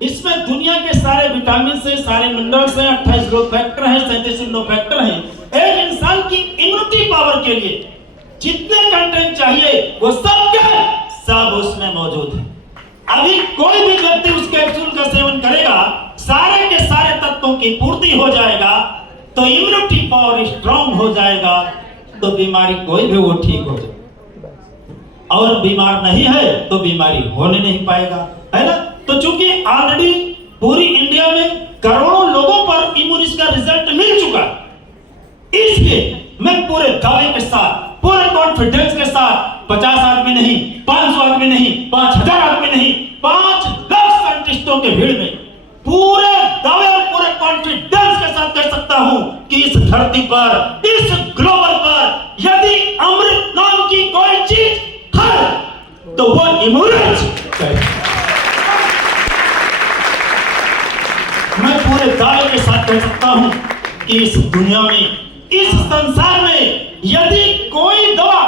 इसमें दुनिया के सारे विटामिन से, सारे मिनरल्स हैं, 28 ग्रोथ फैक्टर हैं, 37 नो फैक्टर हैं। एक इंसान की इम्यूनिटी पावर के लिए जितने कंटेंट चाहिए वो सब उसमें मौजूद है। अभी कोई भी व्यक्ति उस कैप्सूल का सेवन करेगा, सारे के सारे तत्वों की पूर्ति हो जाएगा, तो इम्यूनिटी पावर स्ट्रांग हो जाएगा, तो बीमारी कोई भी वो ठीक हो जाएगा। और बीमार नहीं है तो बीमारी होने नहीं पाएगा, है ना। तो चूंकि ऑलरेडी पूरी इंडिया में करोड़ों लोगों पर इम्यूनिस का रिजल्ट मिल चुका, इसलिए मैं पूरे दावे के साथ, पूरे कॉन्फिडेंस के साथ 50 आदमी नहीं, 500 आदमी नहीं, 5000 आदमी नहीं, 5 लाख साइंटिस्टों के भीड़ में पूरे दावे और पूरे कॉन्फिडेंस के साथ कह सकता हूं कि इस धरती पर, इस ग्लोबल पर यदि अमृत नाम की कोई चीज है तो वो इम्यूनिटी है। मैं पूरे दावे के साथ कह सकता हूं कि इस दुनिया में, इस संसार में यदि कोई दवा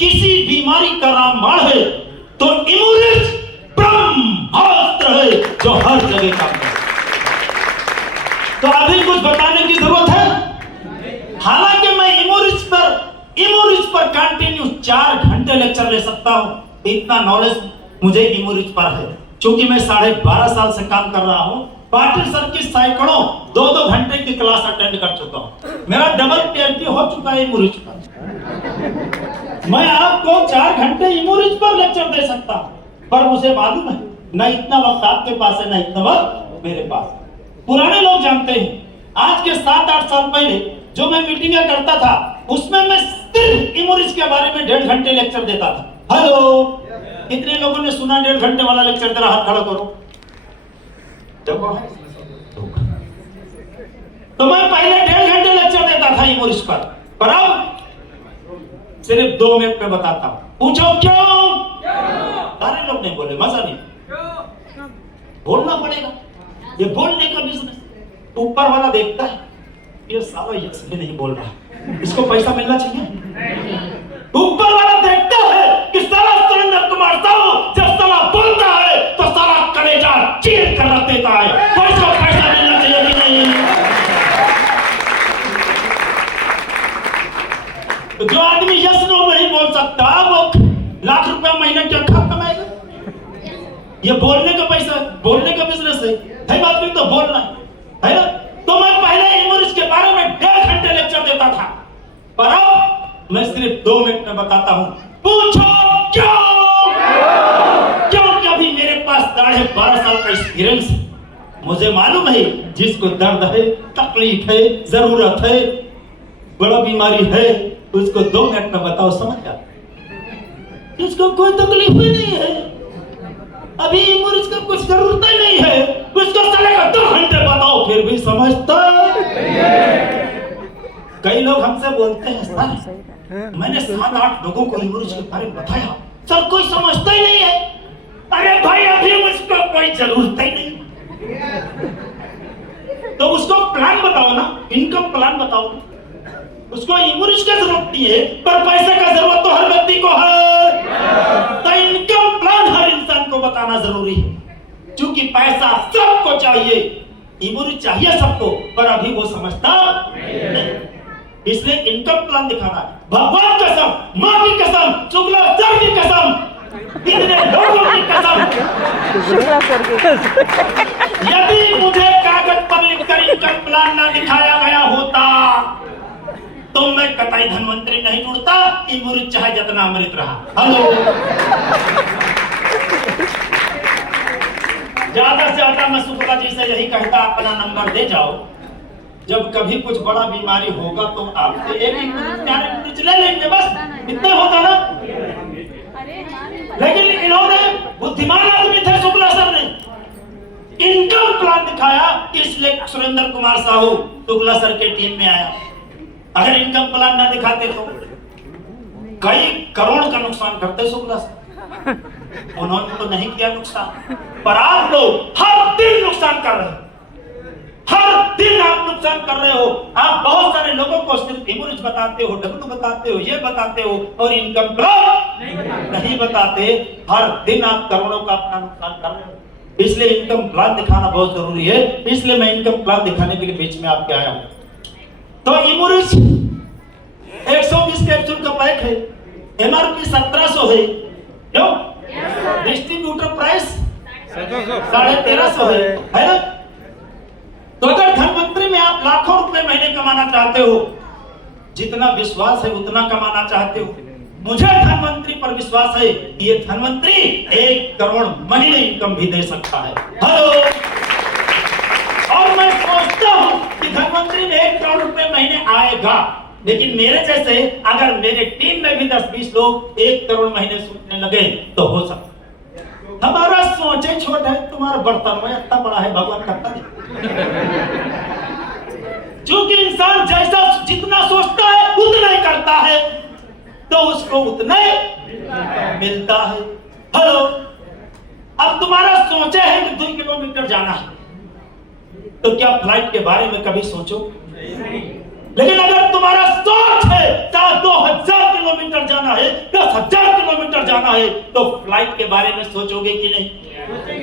किसी बीमारी का रामबाण है तो इम्यूनिटी ब्रह्मास्त्र है जो हर जगह काम करे। तो अभी कुछ बताने की जरूरत है। हालांकि मैं इम्यूनिटी पर कंटिन्यू 4 घंटे लेक्चर ले सकता हूं, इतना नॉलेज मुझे इम्यूनिटी पर है। क्योंकि मैं 12.5 साल से काम कर रहा हूं, पाटिल सर की सैकड़ों 2-2 घंटे की क्लास अटेंड कर चुका हूं, मेरा डबल पीएचडी हो चुका है इम्यूनिटी पर। मैं आपको 4 घंटे इम्यूनिटी पर लेक्चर दे सकता हूं, पर मुझे मालूम है न इतना वक्त आपके पास है, न इतना वक्त मेरे पास। पुराने लोग जानते हैं, आज के 7-8 साल पहले जो मैं मीटिंगें करता था, उसमें मैं सिर्फ इम्यूनिटी के बारे में 1.5 घंटे लेक्चर देता था। हेलो, कितने लोगों ने सुना 1.5 घंटे वाला लेक्चर? जरा हाथ खड़ा करो। देखो, तो मैं पहले 1.5 घंटे लेक्चर देता था इम्यूनिटी पर अब सिर्फ 2 मिनट में बताता हूं। पूछो क्यों? सारे लोग नहीं बोले, मजा नहीं। बोलना पड़ेगा, ये बोलने का बिजनेस। ऊपर वाला देखता है ये साला ये नहीं बोल रहा, इसको पैसा मिलना चाहिए। ऊपर वाला देखता है कि साला सुरेंद्र कुमार साहू जब साला बोलता है तो साला कलेजा चीर कर रख देता है, तो इसको पैसा मिलना चाहिए कि नहीं। जो आदमी यस नो नहीं बोल सकता वो लाख रुपया महीने क्या कमाएगा? ये बोलने का पैसा, बोलने का बिजनेस है बात नहीं तो बोलना है ना। तो मैं पहले इम्यूनिटी के बारे में 1.5 घंटे लेक्चर देता था, पर अब मैं सिर्फ 2 मिनट में बताता हूं। पूछो क्यों? क्योंकि अभी मेरे पास 12.5 साल का एक्सपीरियंस है। मुझे मालूम है जिसको दर्द है, तकलीफ है, जरूरत है, बड़ा बीमारी है, उसको 2 मिनट में बताओ, समझ जाओ। जिसको कोई तकलीफ ही नहीं है, अभी इम्यूनिटी का कुछ जरूरत ही नहीं है, उसको चलेगा 2 घंटे बताओ, फिर भी समझता। कई लोग हमसे बोलते हैं सर मैंने 7-8 लोगों को इम्यूनिटी के बारे में बताया, सर कोई समझता ही नहीं है। अरे भाई अभी उसको कोई जरूरत ही नहीं, तो उसको प्लान बताओ ना, इनकम प्लान बताओ। उसको इम्यूनिटी की जरूरत नहीं है, पर पैसे का जरूरत तो हर व्यक्ति को है। तो इनकम प्लान हर इंसान को बताना जरूरी है, क्योंकि पैसा सबको चाहिए, इम्यूनिटी चाहिए सबको, पर अभी वो समझता नहीं। इसलिए इनकम प्लान दिखाना है। भगवान कसम, माँ की कसम, शुक्ला सर की कसम, इतने लोगों की कसम, यदि मुझे कागज पर लिखकर इनकम प्लान ना दिखाया गया होता तो मैं कतई धनवंतरी नहीं जुड़ता, इम्यूनिटी चाहे जितना अमृत रहा। हेलो, ज्यादा से ज्यादा मैं शुक्ला जी से यही कहता, अपना नंबर दे जाओ, जब कभी कुछ बड़ा बीमारी होगा तो आपसे एक मिनट ले लेंगे, बस इतना होता ना। लेकिन इन्होंने, बुद्धिमान आदमी थे शुक्ला सर ने, इनकम प्लान दिखाया, इसलिए सुरेंद्र कुमार साहू शुक्ला सर के टीम में आया। अगर इनकम प्लान ना दिखाते तो कई करोड़ का नुकसान करते शुक्ला सर। उन्होंने तो नहीं किया नुकसान, पर आप लोग हर दिन नुकसान कर रहे हो, हर दिन आप नुकसान कर रहे हो। आप बहुत सारे लोगों को सिर्फ इम्यूनिटी बताते हो, डब्ल्यू बताते हो, ये बताते हो, और इनकम प्लान नहीं बताते। हर दिन आप करोड़ों का अपना नुकसान कर रहे हो। इसलिए इनकम प्लान दिखाना बहुत जरूरी है। इसलिए मैं इनकम प्लान दिखाने के लिए बीच में आपके आया हूं। तो इमोरिच 120 कैप्सूल का पैक है, एमआरपी 1700 है, क्यों? डिस्ट्रीब्यूटर प्राइस 1350 है ना? तो अगर धनवंतरी में आप लाखों रुपए महीने कमाना चाहते हो, जितना विश्वास है उतना कमाना चाहते हो, मुझे धनवंतरी पर विश्वास है कि ये धनवंतरी 1 करोड़ महीने इनकम भी दे सकता है। हेलो। और मैं सोचता हूं कि धनवंतरी में 1 करोड़ रुपए महीने आएगा, लेकिन मेरे जैसे अगर मेरे टीम में भी 10-20 लोग 1 करोड़ महीने सोचने लगे तो हो सकता। हमारा सोचे छोटा है, तुम्हारा बर्तन में इतना बड़ा है, भगवान करता है। क्योंकि इंसान जैसा जितना सोचता है उतना ही करता है, तो उसको उतना ही मिलता है। हेलो। अब तुम्हारा सोचा है कि 2 किलोमीटर जाना है, तो क्या फ्लाइट के बारे में कभी सोचो? लेकिन अगर तुम्हारा सोच है 2000 किलोमीटर जाना है, 10,000 किलोमीटर जाना है, तो फ्लाइट के बारे में सोचोगे कि नहीं?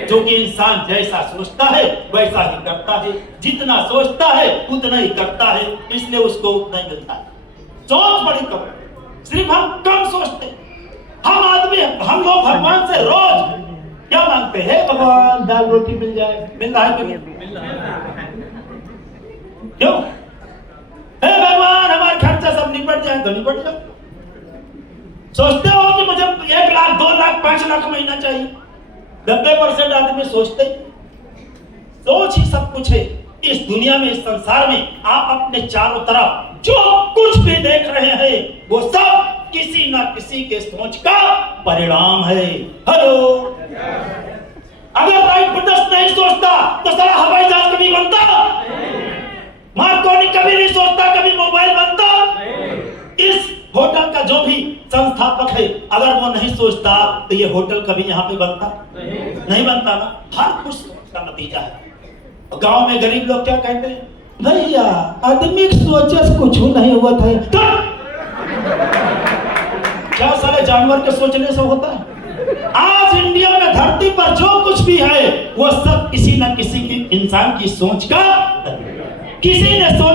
क्योंकि इंसान जैसा सोचता है वैसा ही करता है, जितना सोचता है उतना ही करता है, इसलिए उसको उतना ही मिलता है। सोच बड़ी कम, सिर्फ हम कम सोचते। हम लोग भगवान से रोज क्या मांगते हैं? भगवान दाल रोटी मिल जाए, मिल रहा है कि नहीं? क्यों? हे भगवान हमारा खर्चा सब निपट जाए, तो निपट जाए। सोचते हो कि मुझे 1 लाख 2 लाख 5 लाख महीना चाहिए? 90% आदमी सोचते। सोच ही सब कुछ है। इस दुनिया में, इस संसार में आप अपने चारों तरफ जो कुछ भी देख रहे हैं वो सब किसी ना किसी के सोच का परिणाम है। हेलो। अगर राइट ब्रदर्स नहीं सोचता तो सारा हवाई जहाज कभी बनता? मार्कोनी कभी नहीं सोचता कभी मोबाइल बनता? इस होटल का जो भी संस्थापक है, अगर वो नहीं सोचता तो ये होटल कभी यहाँ पे बनता? नहीं बनता ना। हर कुछ का नतीजा है। गांव में गरीब लोग क्या कहते हैं? भैया आदमी सोचे से कुछ नहीं हुआ था। क्या सारे जानवर के सोचने से होता है? आज इंडिया में धरती पर जो कुछ भी है वो सब किसी न किसी की इंसान की सोच का, किसी ने सोच